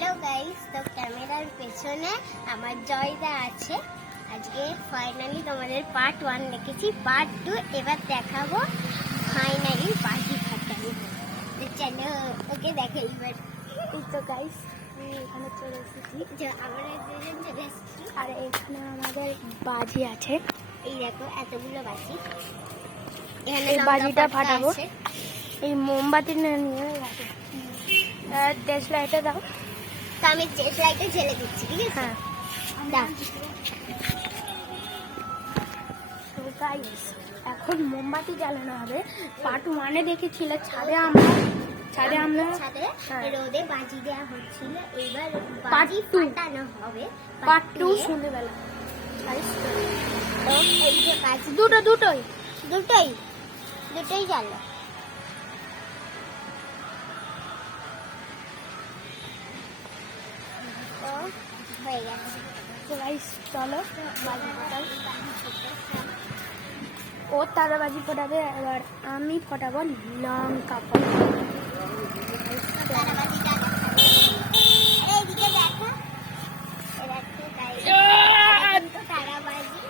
Hello guys, তো ক্যামেরার পেছনে আমার জয়দা আছে। আজকে ফাইনালি তোমাদের পার্ট 1 দেখেছি, পার্ট 2 এবার দেখাবো ফাইনালি বাজি ফাটানো। তো চলো ওকে দেখাই এবার। তো গাইস আমি এখানে চলে এসেছি, আমরা দুজন চলে এসেছি। আর এখানে আমাদের বাজি আছে। এই দেখো এতগুলো বাজি, এই বাজিটা ফাটাবো। এই মোমবাতি নিয়ে গেছে, দেশলাইটা দাও। তো আমি লাইটে জ্বেলে দিচ্ছি, ঠিক আছে? হ্যাঁ দাও। তো গাইস এখন মোমবাতি জ্বালানো হবে। পার্ট 1-এ দেখেছিলে ছাদে আমরা ছাদে হ্যাঁ। রোদে বাজি দেওয়া হচ্ছিল। এইবার Part বাজি 2 ফাটানো হবে। পার্ট 2 2 সন্ধ্যেবেলা। তো এই যে বাজি দুটোই দুটোই জ্বালো। তো হয়ে গেছে। তো গাইস চলো বাজি ফাটাই। ও তারা বাজি ফোটাবে, এবার আমি ফোটাবো লঙ্কা ফোটাবো। তারাবাজিটা দেখাবে। এইদিকে দেখো, এই দেখো guys, এটা কিন্তু তারাবাজি।